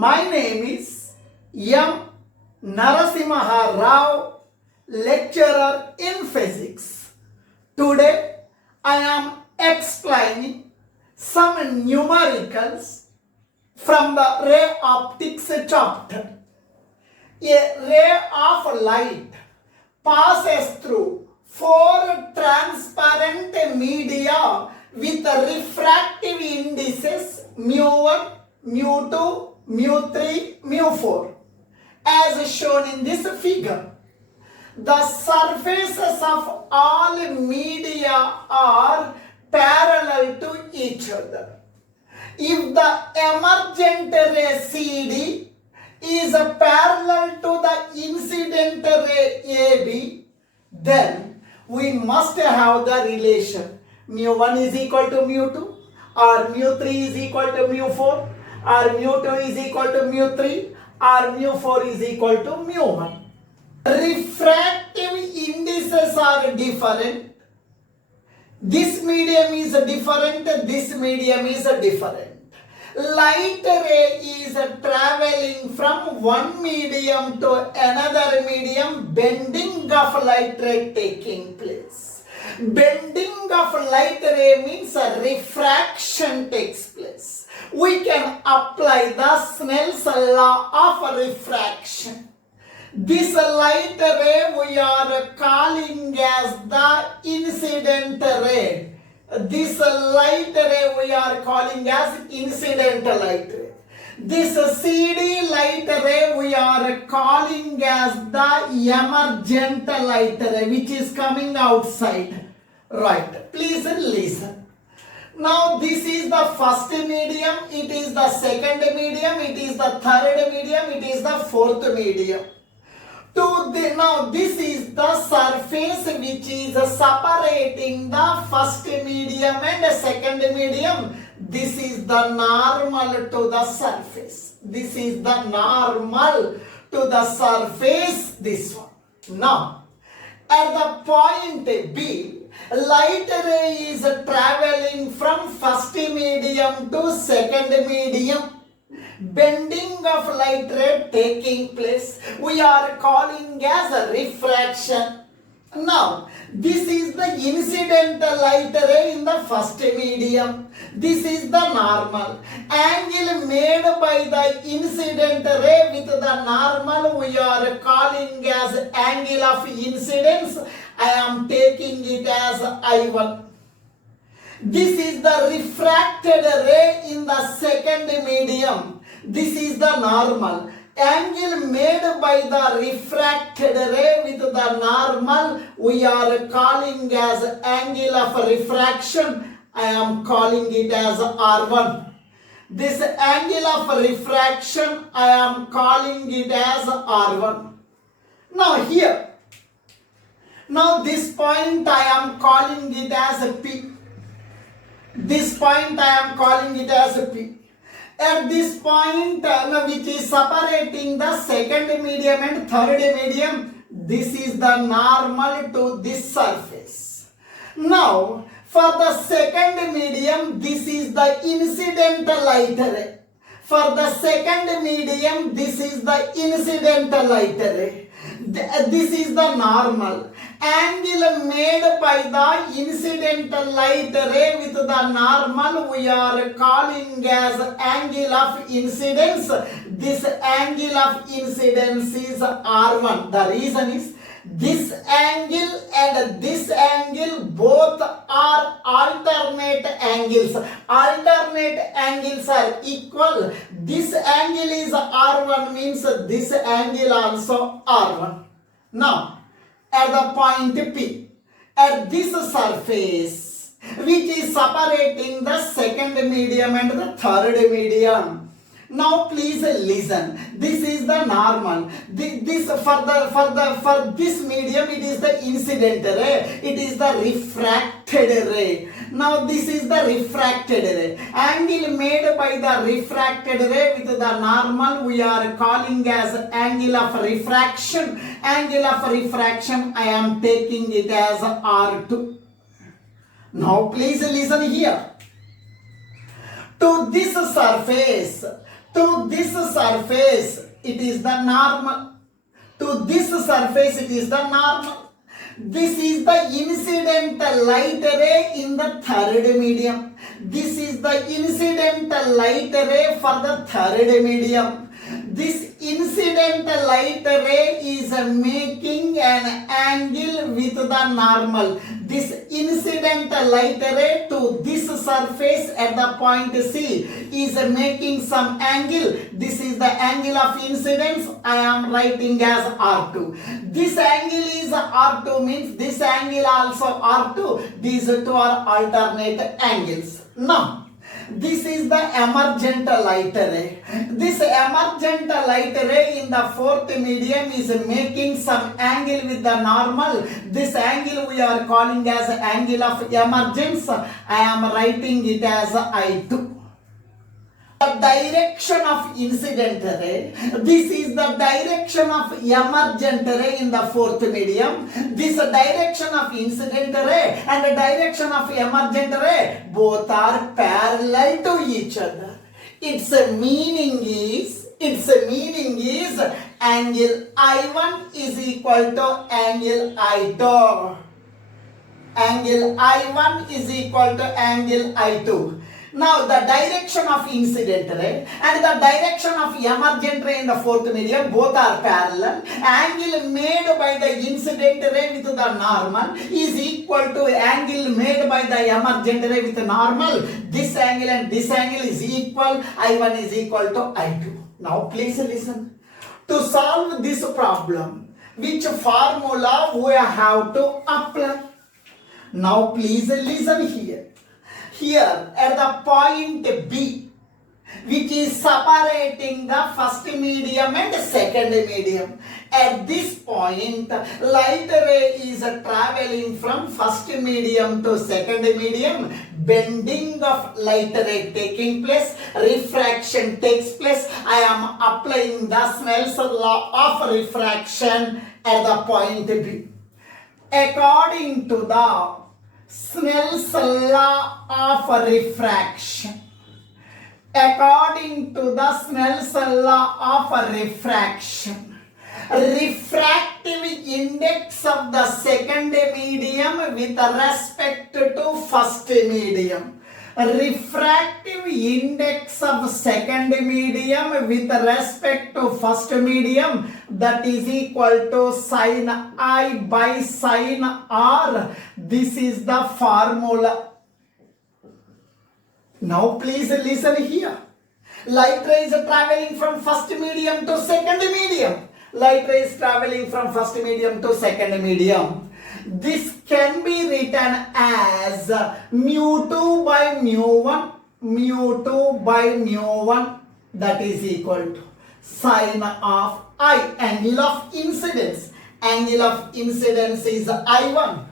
My name is M. Narasimharao, lecturer in physics. Today I am explaining some numericals from the ray optics chapter. A ray of light passes through four transparent media with refractive indices mu1, mu2, mu3, mu4 as shown in this figure. The surfaces of all media are parallel to each other. If the emergent ray CD is parallel to the incident ray AB, then we must have the relation mu1 is equal to mu2, or mu3 is equal to mu4, or mu2 is equal to mu3, or mu4 is equal to mu1. Refractive indices are different. This medium is different, this medium is different. Light ray is traveling from one medium to another medium, bending of light ray taking place. Bending of light ray means refraction takes place. We can apply the Snell's law of refraction. This light ray we are calling as the incident ray. This light ray we are calling as incident light ray. This CD light ray we are calling as the emergent light ray, which is coming outside. Right, please listen. Now this is the first medium, it is the second medium, it is the third medium, it is the fourth medium. Now this is the surface which is separating the first medium and second medium. This is the normal to the surface. This is the normal to the surface, this one. Now, at the point B, light ray is traveling from first medium to second medium. Bending of light ray taking place, we are calling as a refraction. Now, this is the incident light ray in the first medium. This is the normal. Angle made by the incident ray with the normal we are calling as angle of incidence. I am taking it as I1. This is the refracted ray in the second medium. This is the normal. Angle made by the refracted ray with the normal we are calling as angle of refraction. I am calling it as R1. This angle of refraction I am calling it as R1. Now here, now this point I am calling it as P. This point I am calling it as P. At this point which is separating the second medium and third medium, this is the normal to this surface. Now for the second medium, this is the incident light ray. For the second medium, this is the incident light ray. This is the normal. Angle made by the incident light ray with the normal we are calling as angle of incidence. This angle of incidence is R1. The reason is this angle and this angle both are alternate angles. Alternate angles are equal. This angle is R1 means this angle also R1. Now, at the point P, at this surface which is separating the second medium and the third medium. Now please listen. This is the normal. For this medium it is the incident ray. It is the refracted ray. Now this is the refracted ray. Angle made by the refracted ray with the normal we are calling as angle of refraction. Angle of refraction I am taking it as R2. Now please listen here. To this surface To this surface, it is the normal. To this surface, it is the normal. This is the incident light ray in the third medium. This is the incident light ray for the third medium. This incident light ray is making an angle with the normal. This incident light ray to this surface at the point C is making some angle. This is the angle of incidence. I am writing as R2. This angle is R2 means this angle also R2. These two are alternate angles. Now, this is the emergent light ray. This emergent light ray in the fourth medium is making some angle with the normal. This angle we are calling as angle of emergence. I am writing it as I2. The direction of incident ray. This is the direction of emergent ray in the fourth medium. This direction of incident ray and the direction of emergent ray both are parallel to each other. Its meaning is angle I1 is equal to angle I2. Angle I1 is equal to angle I2. Now the direction of incident ray and the direction of emergent ray in the fourth medium both are parallel. Angle made by the incident ray with the normal is equal to angle made by the emergent ray with the normal. This angle and this angle is equal. I1 is equal to I2. Now please listen. To solve this problem, which formula we have to apply? Now please listen here. Here at the point B, which is separating the first medium and second medium. At this point, light ray is traveling from first medium to second medium. Bending of light ray taking place, refraction takes place. I am applying the Snell's law of refraction at the point B. According to the Snell's law of refraction. According to the Snell's law of refraction, refractive index of the second medium with respect to first medium. Refractive index of second medium with respect to first medium, that is equal to sin I by sin R. This is the formula. Now please listen here. Light ray is traveling from first medium to second medium. Light ray is traveling from first medium to second medium. This can be written as mu2 by mu1, mu2 by mu1, that is equal to sine of I, angle of incidence. Angle of incidence is I1.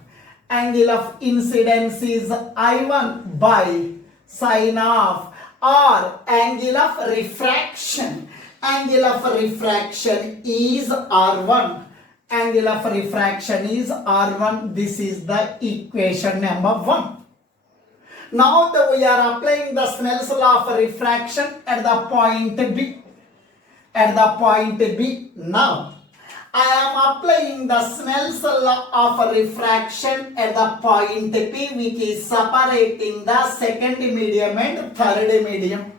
Angle of incidence is I1 by sine of R, angle of refraction. Angle of refraction is R1. Angle of refraction is R1. This is the equation number 1. Now we are applying the Snell's law of refraction at the point B. At the point B. Now, I am applying the Snell's law of refraction at the point P, which is separating the second medium and third medium.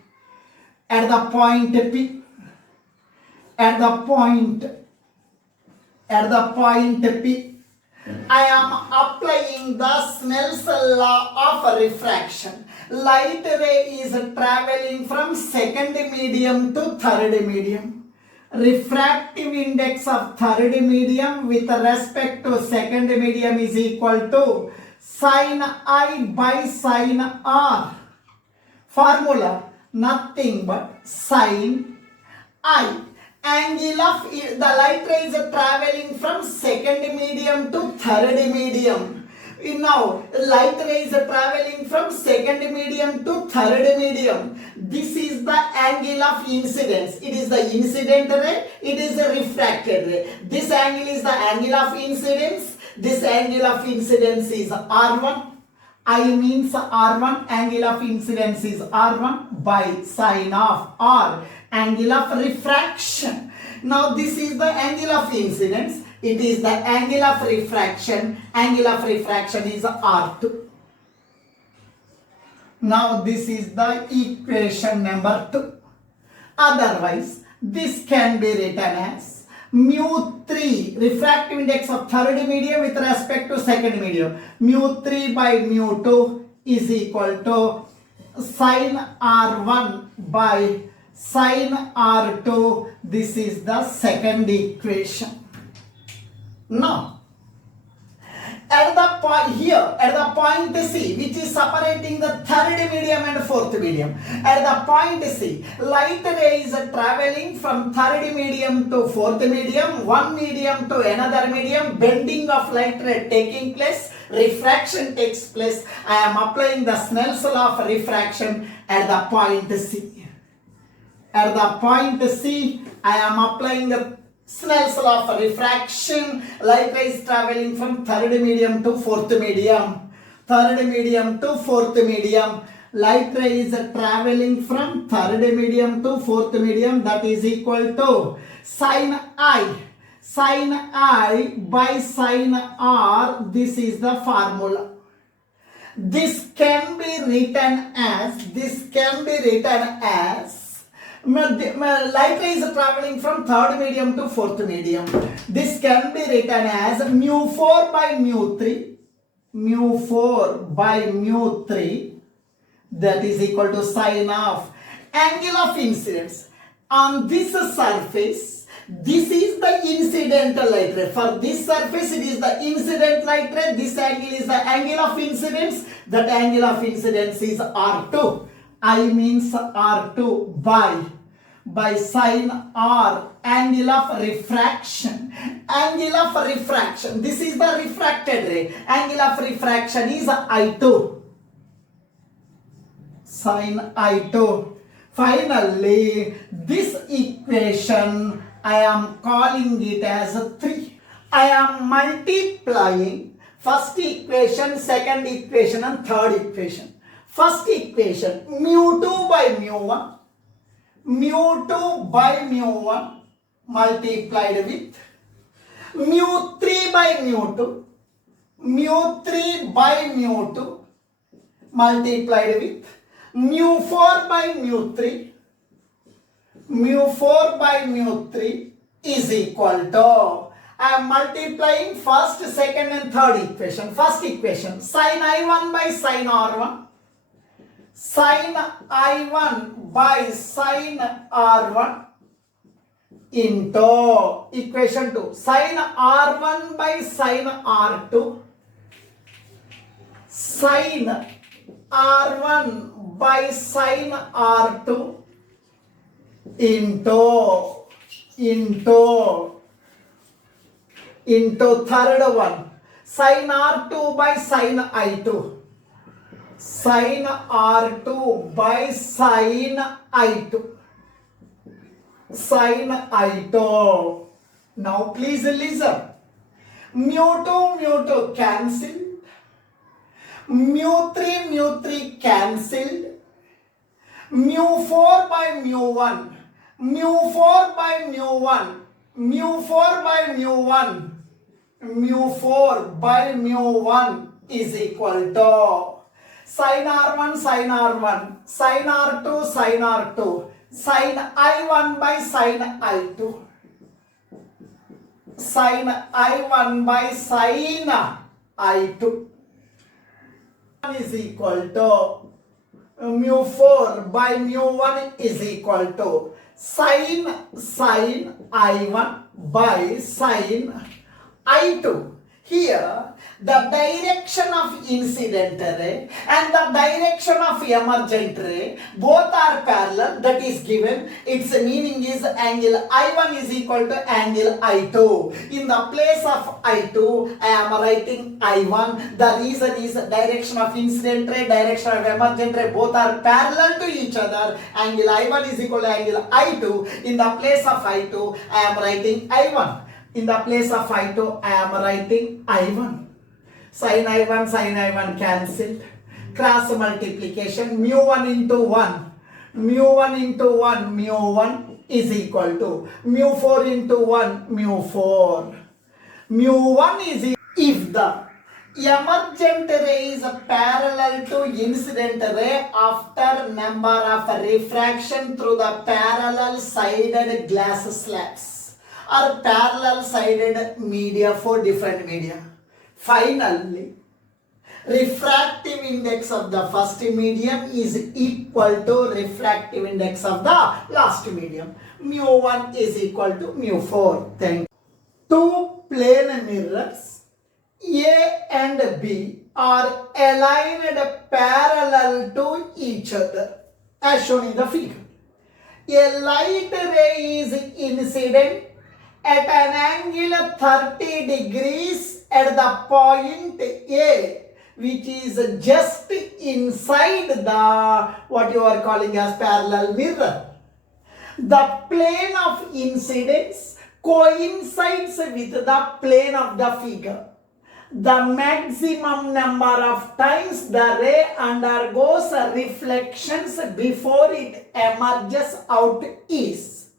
At the point P. At the point P, I am applying the Snell's law of refraction. Light ray is traveling from second medium to third medium. Refractive index of third medium with respect to second medium is equal to sin I by sin R. Formula, nothing but sin I. Angle of the light ray is traveling from second medium to third medium. Now, light ray is traveling from second medium to third medium. This is the angle of incidence. It is the incident ray. It is the refracted ray. This angle is the angle of incidence. This angle of incidence is R1. I means R1, angle of incidence is R1 by sine of R, angle of refraction. Now this is the angle of incidence, it is the angle of refraction is R2. Now this is the equation number 2. Otherwise, this can be written as mu3, refractive index of third medium with respect to second medium. Mu3 by mu2 is equal to sine R1 by sine R2. This is the second equation. Now, at the point C, which is separating the third medium and fourth medium, at the point C, light ray is traveling from third medium to fourth medium, one medium to another medium, bending of light ray taking place, refraction takes place. I am applying the Snell's law of refraction at the point C. At the point C, I am applying the Snell's law of refraction. Light ray is traveling from third medium to fourth medium. Third medium to fourth medium. Light ray is traveling from third medium to fourth medium. That is equal to sine I. Sine I by sine R. This is the formula. This can be written as light ray is traveling from third medium to fourth medium. This can be written as mu4 by mu3. Mu4 by mu3. That is equal to sine of angle of incidence. On this surface, this is the incidental light ray. For this surface, it is the incident light ray. This angle is the angle of incidence. That angle of incidence is R2. I means R2 by sine R, angle of refraction. Angle of refraction. This is the refracted ray. Angle of refraction is I2. Sine I2. Finally, this equation I am calling it as 3. I am multiplying first equation, second equation and third equation. First equation, mu2 by mu1. Mu2 by mu1 multiplied with mu3 by mu2. Mu3 by mu2 multiplied with mu4 by mu3. Mu4 by mu3 is equal to, I am multiplying first, second and third equation. First equation, sine I1 by sine R1. Sine I1 by sine R1 into equation 2. Sine R1 by sine R2. Sine R1 by sine R2 into third one. Sine R2 by sine I2. Sine R2 by sine I2. Sine I2. Now please listen. Mu2 cancelled. Mu3 cancelled. Mu4 by mu1. Mu4 by mu1. Mu4 by mu1. Mu4 by mu1 is equal to sine R1, sine R1, sine R2, sine R2, sine I1 by sine I2, sine I1 by sine I2 is equal to mu4 by mu1 is equal to sine I1 by sine I2. Here, the direction of incident ray and the direction of emergent ray both are parallel. That is given. Its meaning is angle I1 is equal to angle I2. In the place of I2, I am writing I1. The reason is direction of incident ray, direction of emergent ray both are parallel to each other. Angle I1 is equal to angle I2. In the place of I2, I am writing I1. In the place of I2, I am writing I1. Sin I1 cancelled. Cross multiplication, mu1 into 1. Mu1 into 1, mu1 is equal to mu4 into 1, mu4. Mu1 is if the emergent ray is parallel to incident ray after number of refraction through the parallel sided glass slabs or parallel sided media for different media. Finally, refractive index of the first medium is equal to refractive index of the last medium. Mu1 is equal to mu4. Thank you. Two plane mirrors A and B are aligned parallel to each other as shown in the figure. A light ray is incident at an angle 30 degrees at the point A, which is just inside the what you are calling as parallel mirror. The plane of incidence coincides with the plane of the figure. The maximum number of times the ray undergoes reflections before it emerges out is.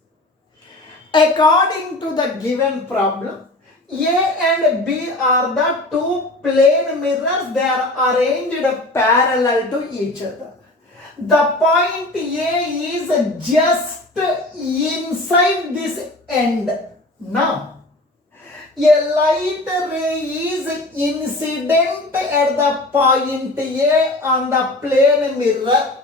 According to the given problem, A and B are the two plane mirrors. They are arranged parallel to each other. The point A is just inside this end. Now, a light ray is incident at the point A on the plane mirror.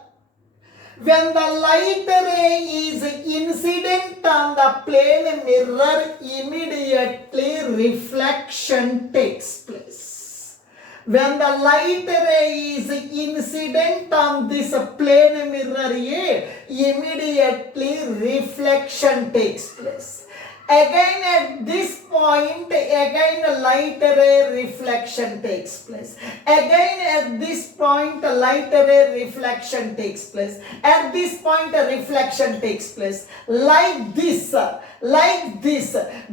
When the light ray is incident on the plane mirror, immediately reflection takes place. When the light ray is incident on this plane mirror A, immediately reflection takes place. Again at this point, again light ray reflection takes place. Again at this point, light ray reflection takes place. At this point, reflection takes place. Like this.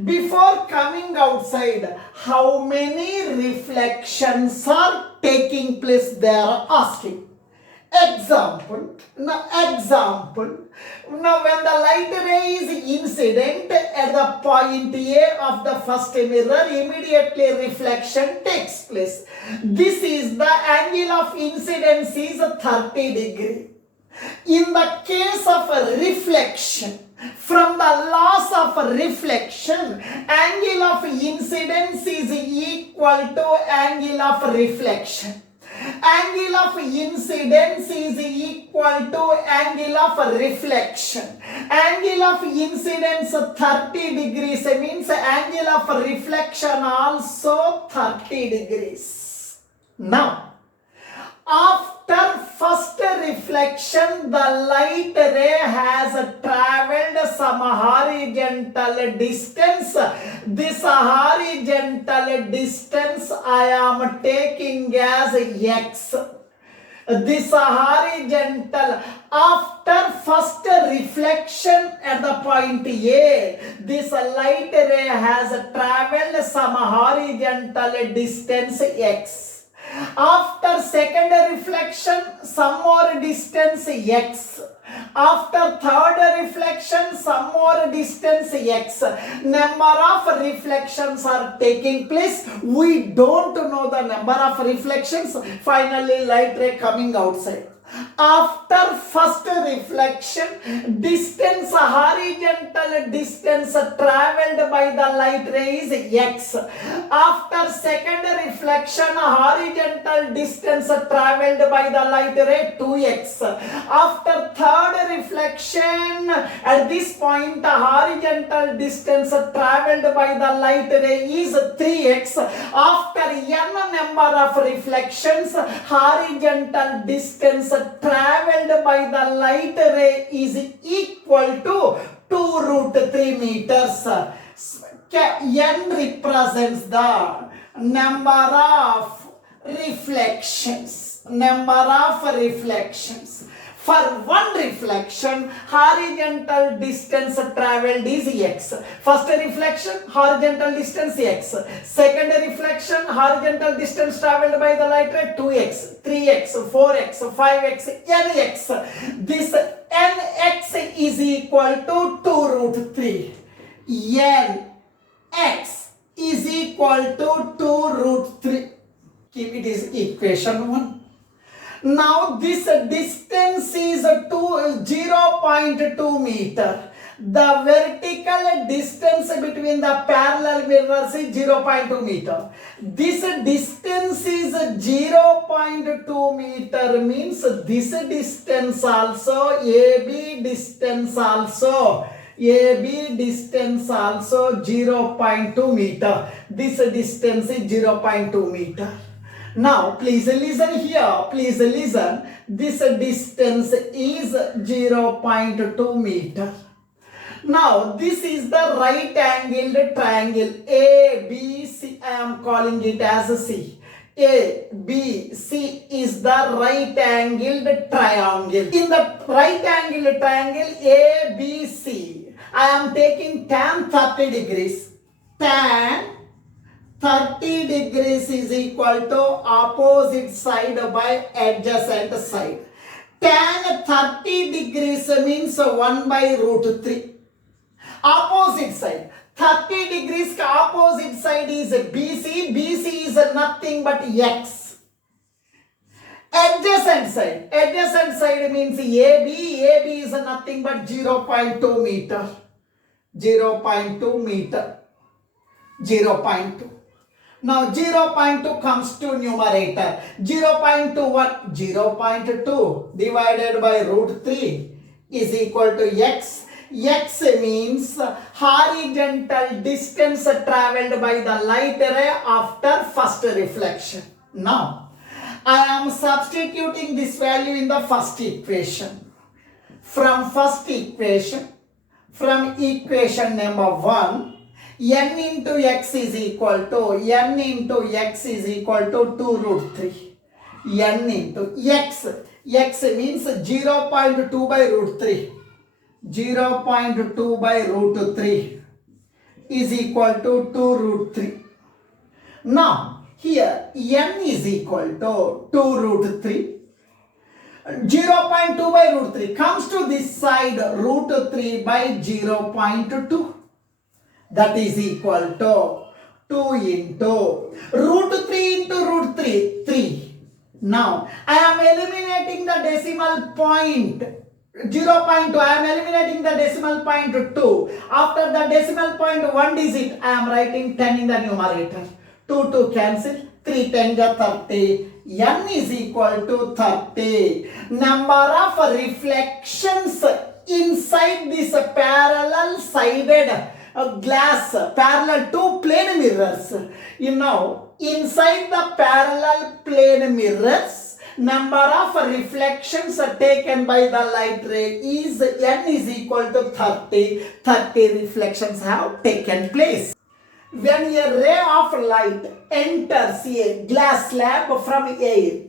Before coming outside, how many reflections are taking place? They are asking. Example. Now when the light ray is incident at the point A of the first mirror, immediately reflection takes place. This is the angle of incidence is 30 degree. In the case of a reflection, from the loss of reflection, angle of incidence is equal to angle of reflection. Angle of incidence is equal to angle of reflection. Angle of incidence 30 degrees means angle of reflection also 30 degrees. Now, after first reflection, the light ray has traveled some horizontal distance. This horizontal distance I am taking as x. This horizontal, after first reflection at the point A, this light ray has traveled some horizontal distance x. After second reflection, some more distance x. After third reflection, some more distance x. Number of reflections are taking place. We don't know the number of reflections. Finally, light ray coming outside. After first reflection, distance, horizontal distance traveled by the light ray is x. After second reflection, horizontal distance traveled by the light ray 2x. After third reflection, at this point, horizontal distance traveled by the light ray is 3x. After n number of reflections, horizontal distance traveled by the light ray is equal to 2√3 meters. N represents the number of reflections. For one reflection, horizontal distance traveled is x. First reflection, horizontal distance x. Second reflection, horizontal distance traveled by the light ray 2x, 3x, 4x, 5x, nx. This nx is equal to 2 root 3. nx is equal to 2 root 3. Keep it is equation 1. Now this distance is 0.2 meter. The vertical distance between the parallel mirrors is 0.2 meter. This distance is 0.2 meter means this distance also, AB distance also 0.2 meter. This distance is 0.2 meter. Now, please listen here. Please listen. This distance is 0.2 meter. Now, this is the right angled triangle ABC. I am calling it as C. ABC is the right angled triangle. In the right angled triangle ABC, I am taking tan 30 degrees. Tan 30 degrees is equal to opposite side by adjacent side. Tan 30 degrees means 1 by root 3. Opposite side. 30 degrees opposite side is BC. BC is nothing but x. Adjacent side. Adjacent side means AB. AB is nothing but 0.2 meter. 0.2 meter. 0.2. Now 0.2 comes to numerator. 0.2 what? 0.2 divided by root 3 is equal to x. X means horizontal distance traveled by the light ray after first reflection. Now I am substituting this value in the first equation. From first equation, from equation number 1, n into x is equal to 2 root 3. n into x. X means 0.2 by root 3. 0.2 by root 3 is equal to 2 root 3. Now, here n is equal to 2 root 3. 0.2 by root 3 comes to this side root 3 by 0.2. That is equal to 2 into root 3 into root 3, 3. Now, I am eliminating the decimal point 0.2. I am eliminating the decimal point 2. After the decimal point 1 digit, I am writing 10 in the numerator. 2 cancel. 3 10 30. N is equal to 30. Number of reflections inside this parallel sided glass, parallel to plane mirrors. You know, inside the parallel plane mirrors, number of reflections taken by the light ray is n is equal to 30. 30 reflections have taken place. When a ray of light enters a glass slab from air,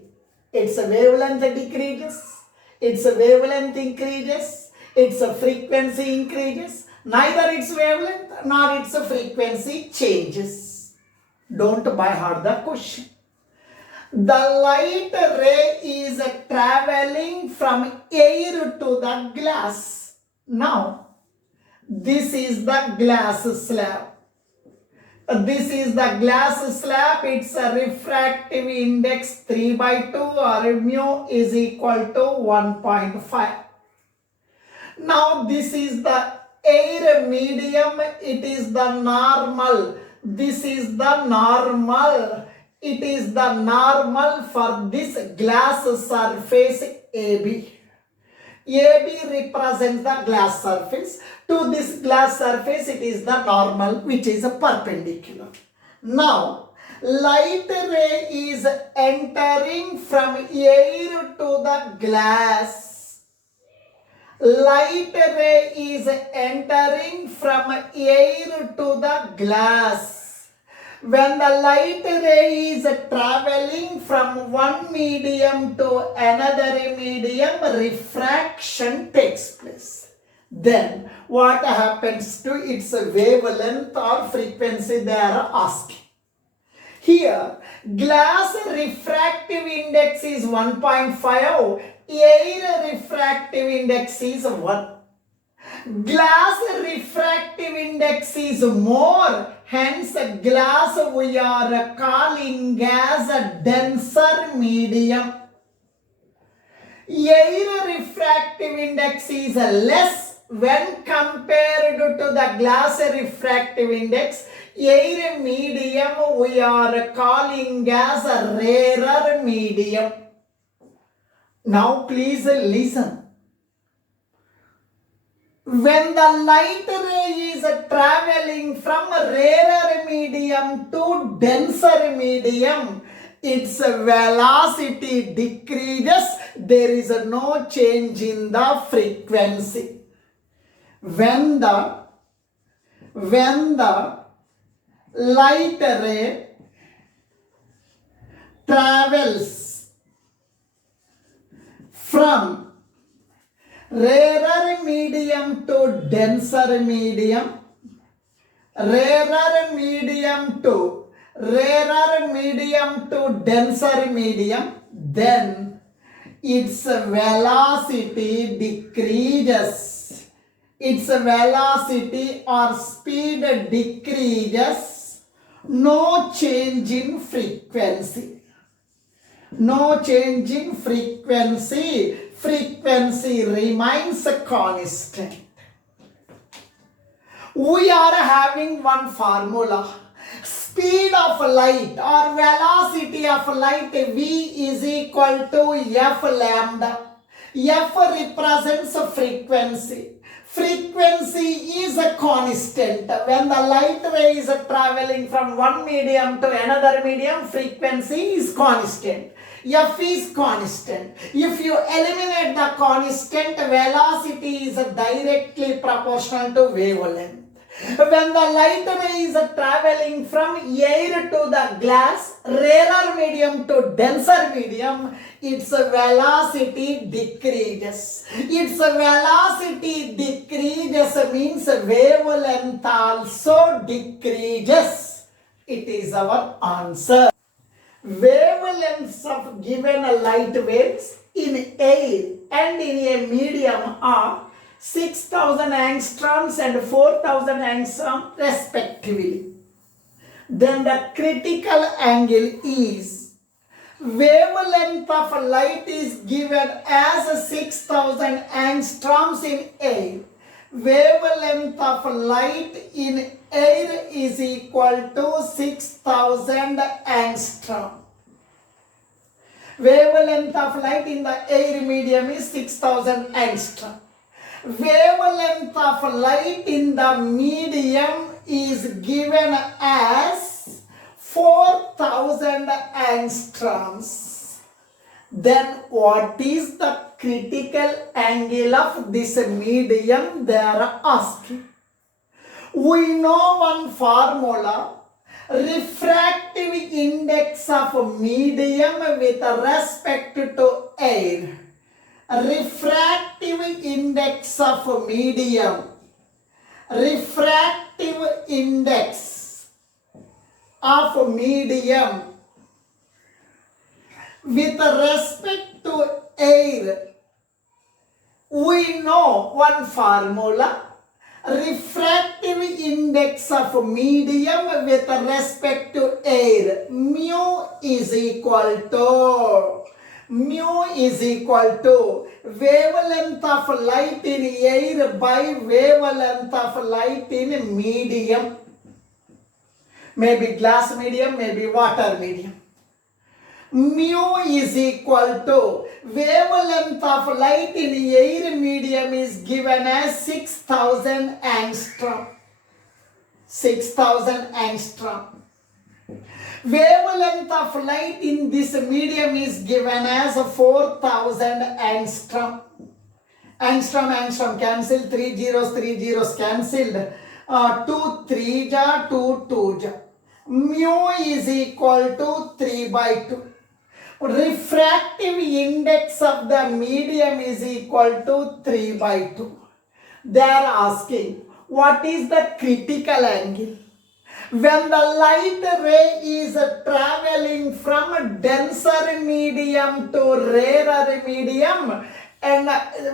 its wavelength decreases, its wavelength increases, its frequency increases. Neither its wavelength nor its frequency changes. Don't by heart the question. The light ray is traveling from air to the glass. Now, this is the glass slab. This is the glass slab. Its refractive index 3 by 2 or mu is equal to 1.5. Now, this is the air medium. It is the normal. This is the normal. It is the normal for this glass surface AB. AB represents the glass surface. To this glass surface, it is the normal, which is a perpendicular. Now, light ray is entering from air to the glass. Light ray is entering from air to the glass. When the light ray is traveling from one medium to another medium, refraction takes place. Then what happens to its wavelength or frequency, they are asking. Here, glass refractive index is 1.5, air refractive index is 1. Glass refractive index is more, hence glass we are calling as a denser medium. Air refractive index is less when compared to the glass refractive index. Air medium we are calling as a rarer medium. Now please listen. When the light ray is traveling from a rarer medium to denser medium, its velocity decreases. There is no change in the frequency. When the light ray travels from rarer medium to denser medium, rarer medium to denser medium, then its velocity decreases. Its velocity or speed decreases. No change in frequency. No change in frequency. Frequency remains constant. We are having one formula. Speed of light or velocity of light V is equal to F lambda. F represents frequency. Frequency is a constant. When the light ray is traveling from one medium to another medium, frequency is constant. F is constant. If you eliminate the constant, velocity is directly proportional to wavelength. When the light ray is traveling from air to the glass, rarer medium to denser medium, its velocity decreases. Its velocity decreases means wavelength also decreases. It is our answer. Wavelengths of given light waves in air and in a medium are 6000 angstroms and 4000 angstroms respectively. Then the critical angle is wavelength of light is given as 6000 angstroms in air. Wavelength of light in air is equal to 6000 angstrom. Wavelength of light in the air medium is 6000 angstrom. Wavelength of light in the medium is given as 4000 angstroms. Then what is the critical angle of this medium, they are asking. We know one formula, refractive index of medium with respect to air. Refractive index of medium. Refractive index of medium with respect to air. We know one formula, refractive index of medium with respect to air. Mu is equal to wavelength of light in air by wavelength of light in medium. Maybe glass medium, maybe water medium. Mu is equal to wavelength of light in air medium is given as 6000 angstrom. 6000 angstrom. Wavelength of light in this medium is given as 4000 angstrom. Angstrom cancelled, 3 zeros cancelled. 2 3 ja, 2 2 ja. mu is equal to 3 by 2. Refractive index of the medium is equal to 3 by 2. They are asking, what is the critical angle? When the light ray is traveling from denser medium to rarer medium, and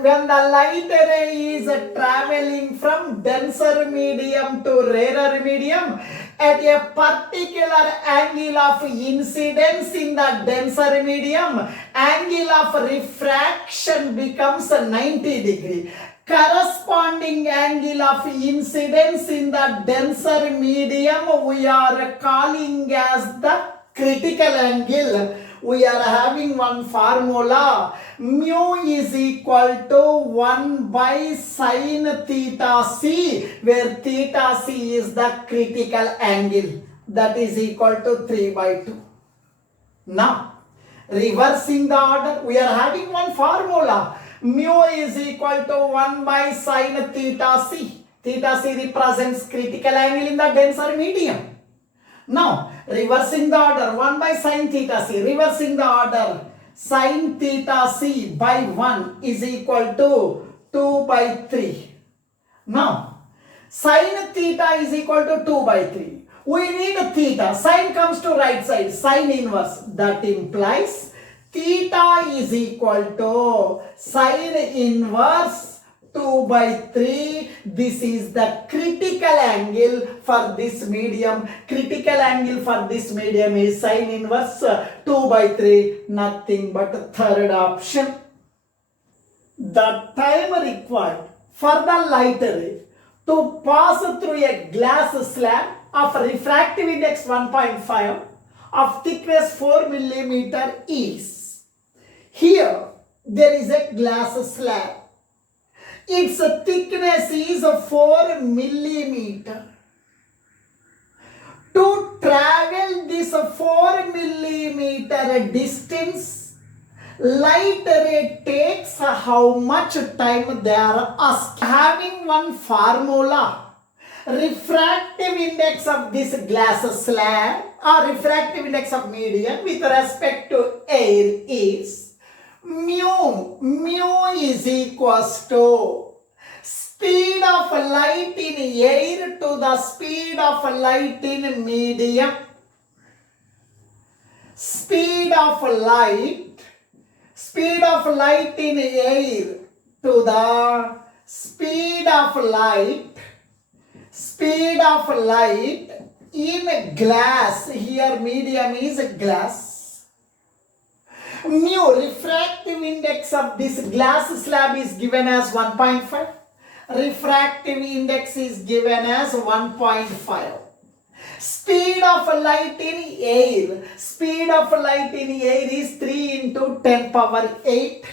when the light ray is traveling from denser medium to rarer medium, at a particular angle of incidence in the denser medium, angle of refraction becomes 90 degree. Corresponding angle of incidence in the denser medium we are calling as the critical angle. We are having one formula, mu is equal to 1 by sin theta c, where theta c is the critical angle, that is equal to 3 by 2. Now, reversing the order, we are having one formula, mu is equal to 1 by sin theta c. Theta c represents critical angle in the denser medium. Now, reversing the order, 1 by sin theta c, reversing the order, sin theta c by 1 is equal to 2 by 3. Now, sin theta is equal to 2 by 3. We need theta. Sin comes to right side, sin inverse. That implies theta is equal to sin inverse 2 by 3. This is the critical angle for this medium. Critical angle for this medium is sin inverse 2 by 3. Nothing but third option. The time required for the light ray to pass through a glass slab of refractive index 1.5 of thickness 4 millimeter is, here there is a glass slab. Its thickness is 4 millimeter. To travel this 4 millimeter distance, light ray takes how much time they are asked. Having one formula, refractive index of this glass slab or refractive index of medium with respect to air is mu is equals to speed of light in air to the speed of light in medium. Speed of light in air to the speed of light in glass. Here medium is glass. Mu, refractive index of this glass slab is given as 1.5. Refractive index is given as 1.5. Speed of light in air. Speed of light in air is 3 into 10 power 8.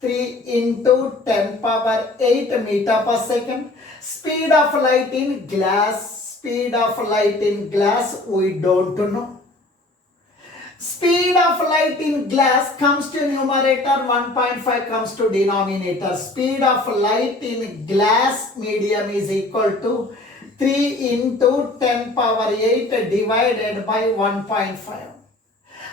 3 into 10 power 8 meter per second. Speed of light in glass. Speed of light in glass we don't know. Speed of light in glass comes to numerator, 1.5 comes to denominator. Speed of light in glass medium is equal to 3 into 10 power 8 divided by 1.5.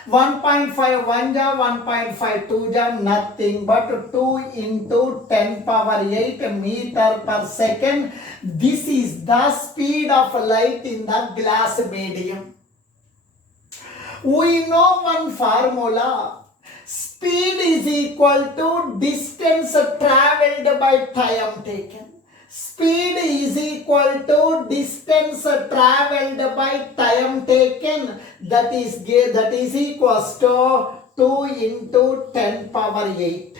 1.5 1 ja, 1.5 2 ja, nothing but 2 into 10 power 8 meter per second. This is the speed of light in the glass medium. We know one formula. Speed is equal to distance traveled by time taken. Speed is equal to distance traveled by time taken. That is equals to 2 into 10 power 8.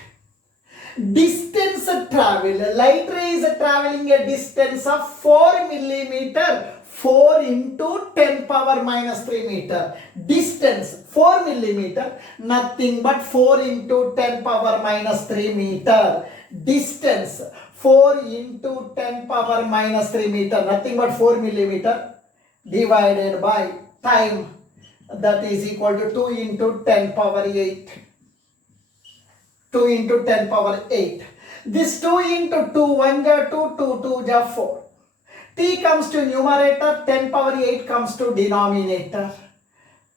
Distance travel. Light ray is traveling a distance of 4 millimeter. 4 into 10 power minus 3 meter. Distance 4 millimeter, nothing but 4 into 10 power minus 3 meter. Distance 4 into 10 power minus 3 meter, nothing but 4 millimeter divided by time, that is equal to 2 into 10 power 8. 2 into 10 power 8. This 2 into 2, 1 ja 2, 2 2 ja 4. T comes to numerator, 10 power 8 comes to denominator.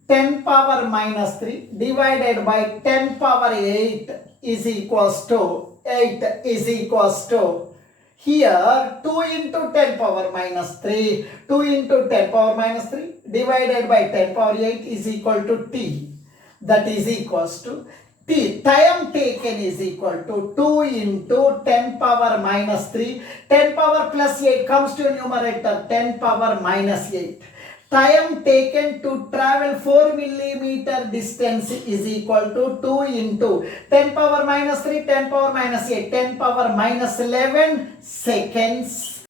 10 power minus 3 divided by 10 power 8 is equals to 8 is equals to here 2 into 10 power minus 3, 2 into 10 power minus 3 divided by 10 power 8 is equal to T. That is equals to T. Time taken is equal to 2 into 10 power minus 3. 10 power plus 8 comes to numerator, 10 power minus 8. Time taken to travel 4 millimeter distance is equal to 2 into 10 power minus 3, 10 power minus 8, 10 power minus 11 seconds.